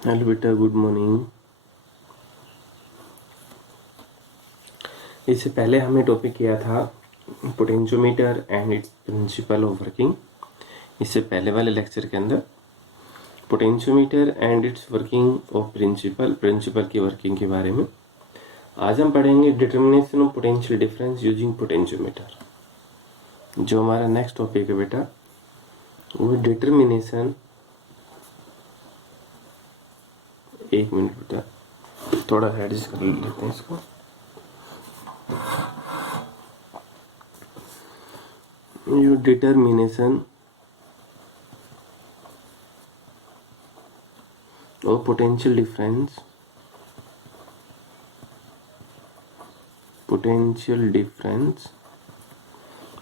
Hello बेटा, good morning. इससे पहले हमने टॉपिक किया था potentiometer and its principle of working. इससे पहले वाले लेक्चर के अंदर potentiometer and its working of principle की वर्किंग के बारे में। आज हम पढ़ेंगे determination of potential difference using potentiometer. जो हमारा नेक्स्ट टॉपिक है बेटा, वो डिटर्मिनेशन। एक मिनट बेटा, थोड़ा एडजस्ट कर लेते हैं इसको। Your determination of potential difference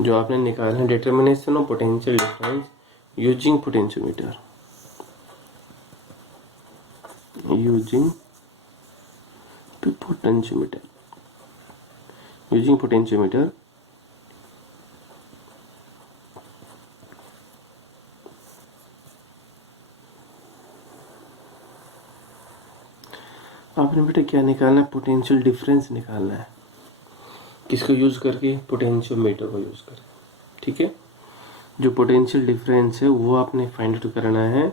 जो आपने निकाला है, determination of potential difference using potentiometer. आपने बेटा क्या निकालना है? पोटेंशियल डिफरेंस निकालना है। किसको यूज करके? पोटेंशियोमीटर को यूज करके। ठीक है, जो पोटेंशियल डिफरेंस है वो आपने फाइंड आउट करना है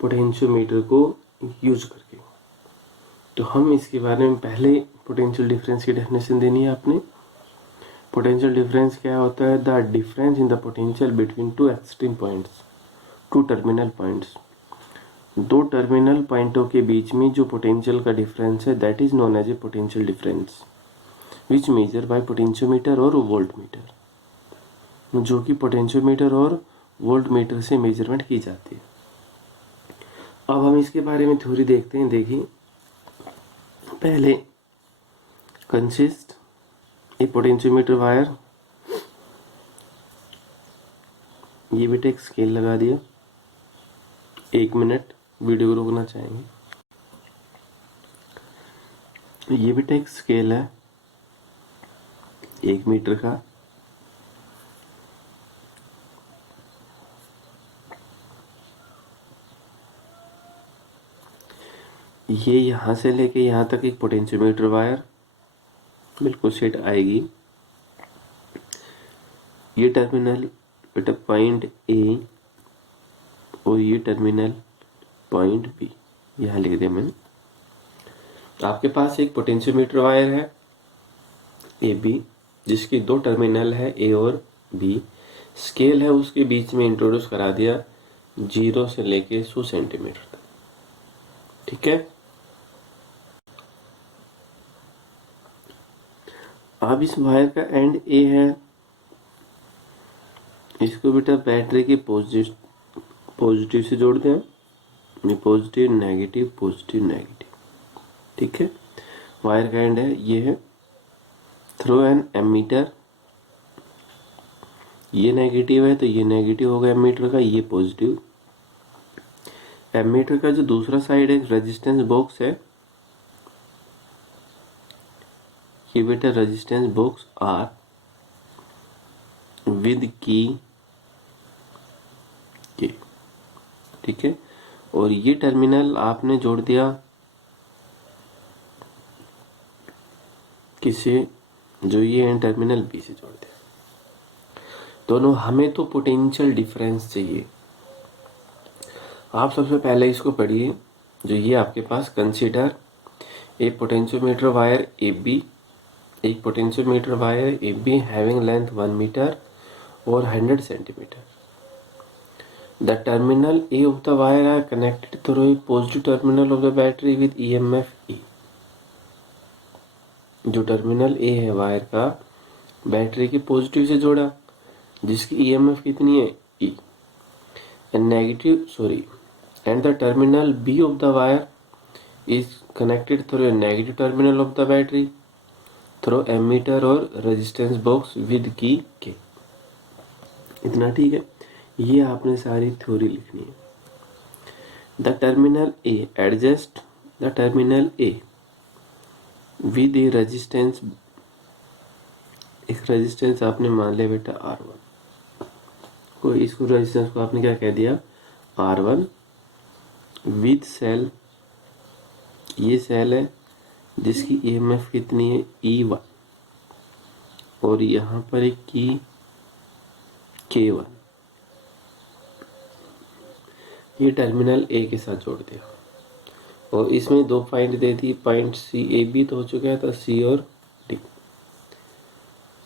पोटेंशियोमीटर को यूज करके। तो हम इसके बारे में पहले पोटेंशियल डिफरेंस की डेफिनेशन देनी है आपने। पोटेंशियल डिफरेंस क्या होता है? The difference in the potential between two extreme points, two terminal points. दो टर्मिनल पॉइंटों के बीच में जो पोटेंशियल का डिफरेंस है, that is known as a potential difference which measure by potentiometer और वोल्टमीटर, जो कि पोटेंशियोमीटर और वोल्टमीटर से मेजरमेंट की जाती है। अब हम इसके बारे में थ्योरी देखते हैं। देखिए, पहले कंसिस्ट ए पोटेंशियोमीटर वायर, ये बेटा एक स्केल लगा दिया। 1 मिनट वीडियो को रोकना चाहेंगे। ये बेटा एक स्केल है 1 मीटर का। ये यहां से लेके यहां तक एक पोटेंशियोमीटर वायर बिल्कुल सेट आएगी। ये टर्मिनल बेटा पॉइंट ए और ये टर्मिनल पॉइंट बी, यहाँ लिख दिया मैंने। आपके पास एक पोटेंशियोमीटर वायर है ए बी, जिसकी 2 टर्मिनल है ए और बी। स्केल है उसके बीच में इंट्रोड्यूस करा दिया 0 से लेके 100 सेंटीमीटर तक। ठीक है, अब इस वायर का एंड ए है, इसको बेटा बैटरी के पॉजिटिव से जोड़ते हैं। ये पॉजिटिव नेगेटिव पॉजिटिव नेगेटिव। ठीक है, वायर का एंड है, ये है। थ्रो एन एमीटर, ये नेगेटिव है तो ये नेगेटिव होगा एमीटर का, ये पॉजिटिव। एमीटर का जो दूसरा साइड है रेजिस्टेंस बॉक्स है, ये बेटा resistance box are with key के। ठीक है, और ये टर्मिनल आपने जोड़ दिया किसे? जो ये एन टर्मिनल बी से जोड़ दिया। दोनों हमें तो पोटेंशियल डिफरेंस चाहिए। आप सबसे पहले इसको पढ़िए। जो ये आपके पास consider a potentiometer wire A B, एक potentiometer wire A B having length 1 metre और 100 centimetre. The terminal A of the wire are connected through a positive terminal of the battery with EMF E. जो terminal ए है wire का, battery के positive से जोड़ा, जिसकी EMF कितनी है? E. And the terminal B of the wire is connected through a negative terminal of the battery through ammeter और resistance box with key K. इतना ठीक है, ये आपने सारी थ्योरी लिखनी है। The terminal A adjust the terminal A with A resistance, एक रेजिस्टेंस आपने मान लिया बेटा R1 को। इसको रेजिस्टेंस को आपने क्या कह दिया? R1 विद सेल ये सेल है जिसकी ईएमएफ कितनी है E1 और यहाँ पर एक की K1। ये टर्मिनल ए के साथ जोड़ दिया और इसमें 2 पॉइंट दे दी, पॉइंट सी ए बी तो हो चुका है, तो सी और डी।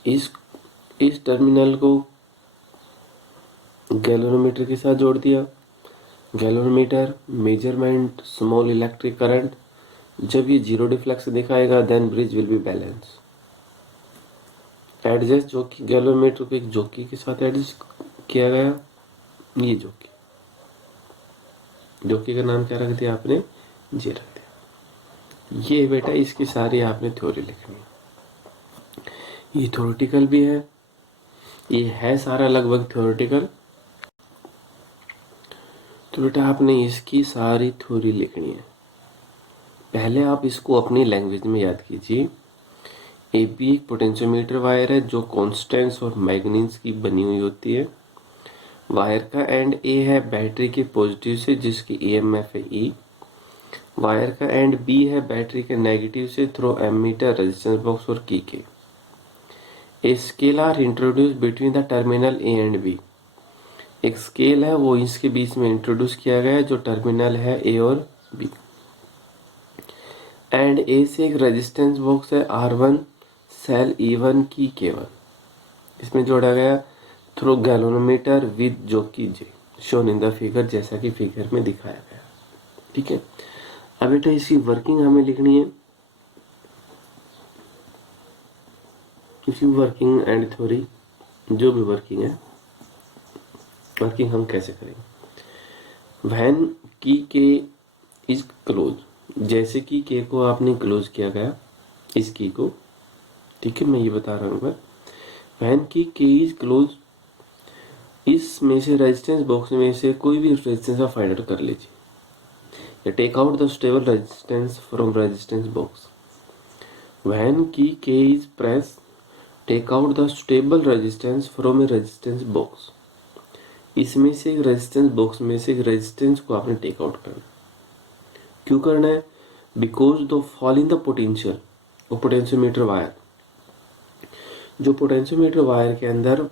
इस टर्मिनल को गैल्वेनोमीटर के साथ जोड़ दिया। Galvanometer measurement small electric current, जब ये जीरो डिफ्लेक्स दिखाएगा then bridge will be balance. Adjust jockey, galvanometer को एक जॉकी के साथ एडजस्ट किया गया। ये जॉकी का नाम क्या रख दिया आपने, जे रख दिया। ये बेटा इसकी सारी आपने थ्योरी लिखनी है। ये थ्योरेटिकल भी है, ये है सारा लगभग थ्योरेटिकल। तो बेटा आपने इसकी सारी थ्योरी लिखनी है। पहले आप इसको अपनी लैंग्वेज में याद कीजिए। ए बी एक पोटेंशियोमीटर वायर है जो कॉन्स्टेंट्स और मैग्नीज की बनी हुई होती है। वायर का एंड ए है बैटरी के पॉजिटिव से जिसकी ईएमएफ है ई। वायर का एंड बी है बैटरी के नेगेटिव से थ्रू एमीटर, रेजिस्टेंस बॉक्स और key K. A scale are introduce between the terminal A and B. एक स्केल है वो इसके बीच में इंट्रोड्यूस किया गया है जो टर्मिनल है ए और बी। एंड ए से एक रेजिस्टेंस बॉक्स है R1 सेल E1 की K1, इसमें जोड़ा गया through galvanometer with jockey J shown in the figure, जैसा कि फिगर में दिखाया गया। ठीक है, अब बेटा इसकी वर्किंग हमें लिखनी है। इसकी वर्किंग एंड थ्योरी, जो भी वर्किंग है, वर्किंग हम कैसे करेंगे। When key K is close, जैसे कि के को आपने क्लोज किया गया इस की को, ठीक है, मैं ये बता रहा हूँ। When key K is close, इसमें से रेजिस्टेंस बॉक्स में से कोई भी रेजिस्टेंस आप फाइंड आउट कर लीजिए या take out the stable resistance from resistance box. When key K is press, take out the stable resistance from a resistance box. इसमें से एक रेजिस्टेंस बॉक्स में से एक रेजिस्टेंस को आपने टेक आउट करना। क्यों करना है, because the fall in the potential, वो पोटेंशियोमीटर वायर, जो पोटेंशियोमीटर वायर के अंदर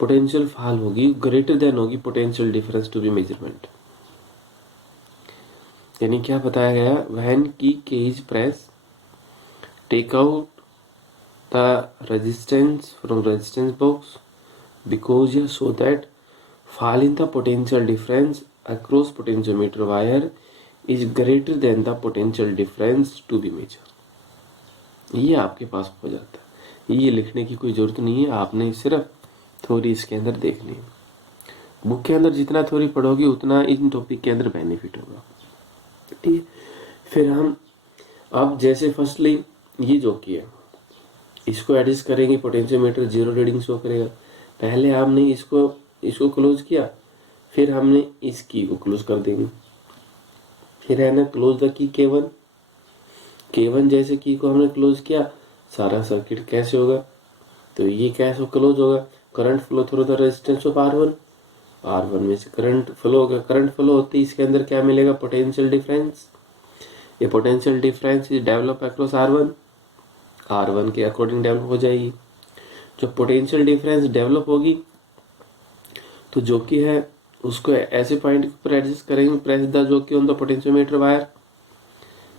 पोटेंशियल फॉल होगी ग्रेटर देन होगी potential difference to be measurement. यानी क्या बताया गया, when key K is press, take out the resistance from resistance box because you show that fall in the potential difference across potentiometer wire is greater than the potential difference to be measured। ये आपके पास हो जाता है। ये लिखने की कोई जरूरत नहीं है, आपने सिर्फ थ्योरी इसके अंदर देखनी है। बुक के अंदर जितना थ्योरी पढ़ोगे उतना इन टॉपिक के अंदर बेनिफिट होगा। ठीक है, फिर हम अब जैसे फर्स्टली ये जो किया इसको एडजस्ट करेंगे, पोटेंशियोमीटर जीरो रीडिंग शो करेगा। पहले आपने इसको क्लोज किया, फिर हमने इस की को क्लोज कर देंगे। फिर है ना क्लोज द की K1 जैसे की को हमने क्लोज किया, सारा सर्किट कैसे होगा, तो ये कैसे क्लोज होगा, current flow through the resistance of R1 में से करंट फ्लो होगा। करंट फ्लो होते ही इसके अंदर क्या मिलेगा, पोटेंशियल डिफरेंस। ये potential difference is develop across R1 के अकॉर्डिंग डेवलप हो जाएगी। जो पोटेंशियल डिफरेंस डेवलप होगी तो जो कि है उसको ऐसे पॉइंट पर एडजस्ट करेंगे, प्रेस द जो कि ऑन द पोटेंशियोमीटर वायर।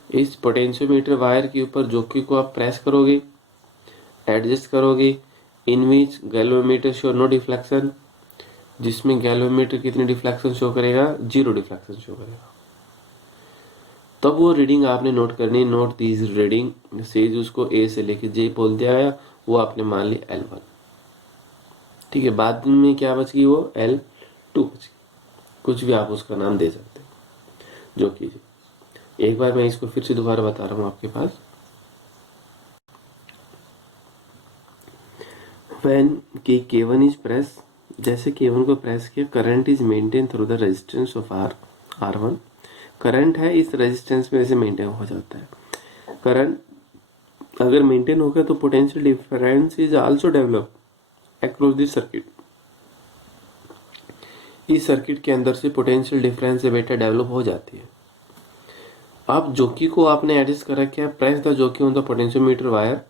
इस पोटेंशियोमीटर वायर के ऊपर जो कि को आप प्रेस करोगे, एडजस्ट करोगे, इन विच गैल्वेनोमीटर शो नो डिफ्लेक्शन, जिसमें गैल्वेनोमीटर कितनी डिफ्लेक्शन शो करेगा, जीरो डिफ्लेक्शन शो करेगा। तब वो रीडिंग आपने नोट करनी, नोट दीज रीडिंग सेज, उसको ए से लेके जे बोल दिया गया, वो आपने मान ली L1। ठीक है, बाद में क्या बच गई, वो L2 बच गई, कुछ भी आप उसका नाम दे सकते हैं। जो कि एक बार मैं इसको फिर से दोबारा बता रहा हूँ आपके पास। व्हेन की K1 इज प्रेस, जैसे K1 को प्रेस किया, current is maintain through the resistance of R1। Current है इस रेजिस्टेंस में से मेंटेन हो जाता है। करंट अगर मेंटेन हो गया तो potential difference is also develop across this circuit. इस सर्किट के अंदर से पोटेंशियल डिफरेंस से बेटा डेवलप हो जाती है। अब जॉकी को आपने एडजस्ट कर रखा है, press the jockey on the potentiometer wire.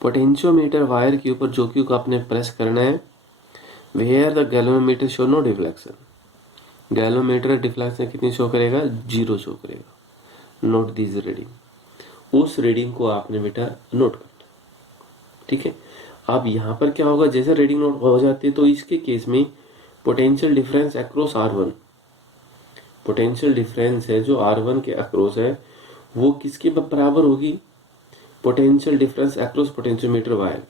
Potentiometer wire के ऊपर जॉकी को आपने प्रेस करना है। Where the galvanometer show no deflection, galvanometer deflection कितनी शो करेगा, 0 शो करेगा। नोट दिस रीडिंग, उस रीडिंग को आपने बेटा नोट करना, ठीक है। अब यहाँ पर क्या होगा, जैसे रीडिंग नोट हो जाती है तो इसके केस में potential difference across R1, potential difference है जो R1 के अक्रॉस है वो किसके बराबर होगी, potential difference across potentiometer wire,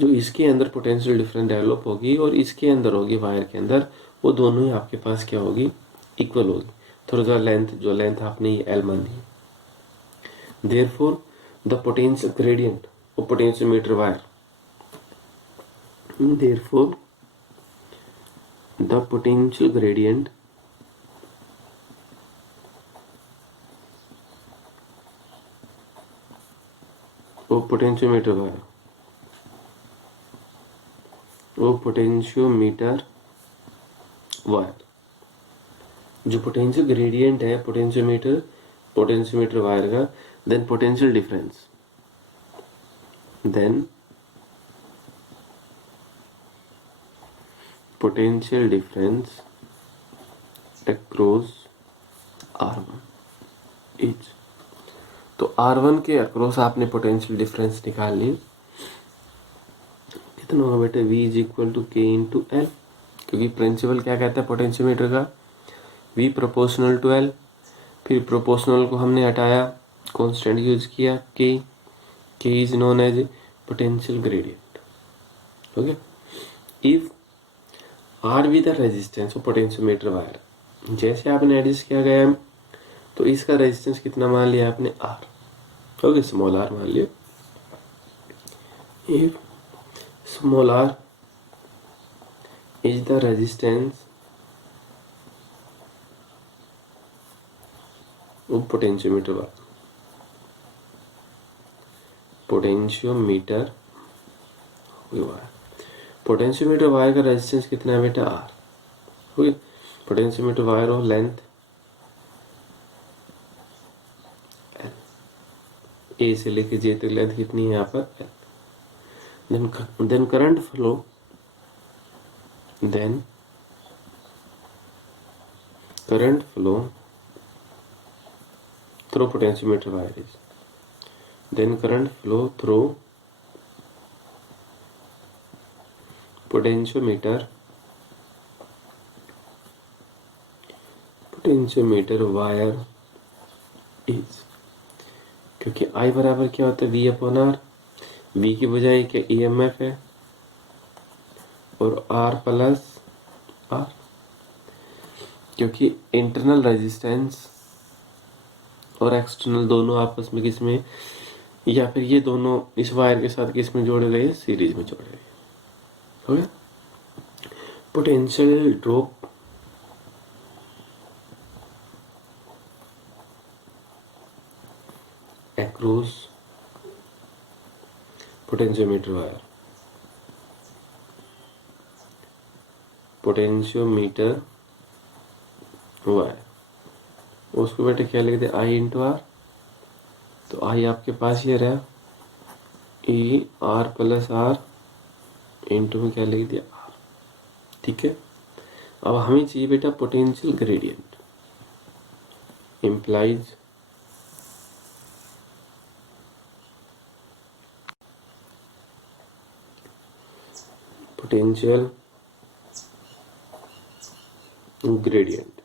जो इसके अंदर पोटेंशियल डिफरेंस डेवलप होगी और इसके अंदर होगी वायर के अंदर, वो दोनों ही आपके पास क्या होगी, इक्वल होगी। थोड़ा सा लेंथ, जो लेंथ आपने ये L मान ली, therefore the potential gradient of potentiometer wire, therefore the potential gradient of potentiometer wire, of potentiometer wire, जो पोटेंशियल ग्रेडियंट है पोटेंशियोमीटर वायर का, then potential difference, then potential difference across R1 is, तो R1 के across आपने potential difference निकाल ली, कितना होगा बेटे, V is equal to K into L, क्योंकि प्रिंसिपल क्या कहता है पोटेंशियोमीटर का, V प्रोपोर्शनल टू L, फिर प्रोपोर्शनल को हमने हटाया, कांस्टेंट यूज किया K, K is known as potential gradient, okay. If R be the resistance of potentiometer wire, जैसे आपने एडजस्ट किया गया है तो इसका रेजिस्टेंस कितना मान लिया आपने, R, ओके, स्मॉल r मान लिया। If small r is the resistance of potentiometer wire, potentiometer wire, potentiometer wire का रेजिस्टेंस कितना है बेटा, R, ओके। पोटेंशियोमीटर वायर और लेंथ L, A से लेके J तक लेंथ कितनी है यहाँ पर L, then current flow, then current flow through potentiometer wire is, then current flow through potentiometer wire is, क्योंकि I बराबर क्या होता है, V अपॉन R, V की बजाय क्या EMF है और R प्लस R, क्योंकि इंटरनल रेजिस्टेंस और एक्सटर्नल दोनों आपस में किसमें, या फिर ये दोनों इस वायर के साथ किसमें जोड़े गए, सीरीज में जोड़े गए, हो गया। Potential drop across potentiometer wire, potentiometer wire, उसको बेटे क्या लिख दे, I इंटू R, तो I आपके पास ये रहा, E R plus R into में क्या लिख दिया R, ठीक है। अब हमें चाहिए बेटा potential gradient, implies potential gradient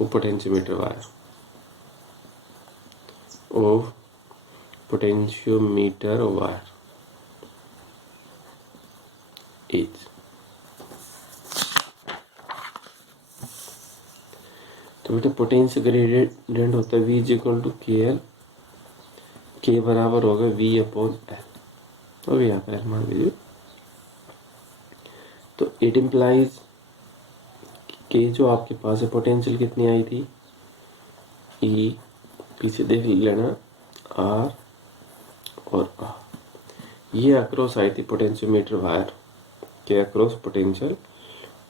of potentiometer wire, of potentiometer wire is, तो बेटा पोटेंशियल ग्रेडियंट होता है V is equal to KL, K बराबर होगा V अपॉन L, तो यहाँ पर मान लीजिए, तो इट इम्प्लाइज के जो आपके पास है पोटेंशियल कितनी आई थी, E, पीछे देख लेना R और R, ये अक्रॉस आई थी पोटेंशियोमीटर वायर के अक्रॉस पोटेंशियल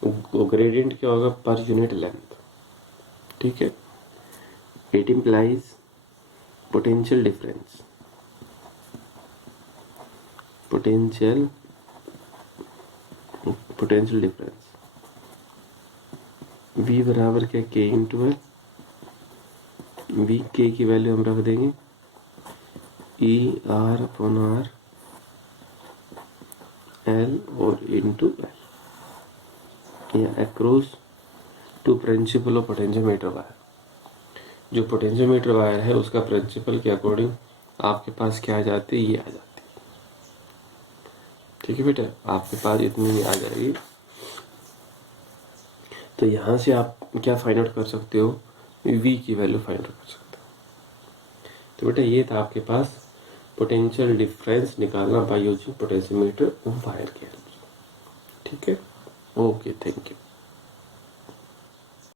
वो ग्रेडियंट क्या होगा पर यूनिट लेंथ, ठीक है। It implies potential difference, potential difference V बराबर क्या K into L, V K की वैल्यू हम रख देंगे E R upon R L और इंटू एल, या across to principle of potentiometer wire. जो पोटेंशियोमीटर वायर है उसका प्रिंसिपल के अकॉर्डिंग आपके पास क्या आ जाती है, ये आ जाती है, ठीक है बेटा। आपके पास इतनी आ जाएगी। तो यहाँ से आप क्या फाइंड आउट कर सकते हो, V की वैल्यू फाइंड आउट कर सकते हो। तो बेटा ये था आपके पास पोटेंशियल डिफरेंस निकालना बाय यूजिंग पोटेंशियोमीटर वायर के हेल्प से, ठीक है। Okay, thank you.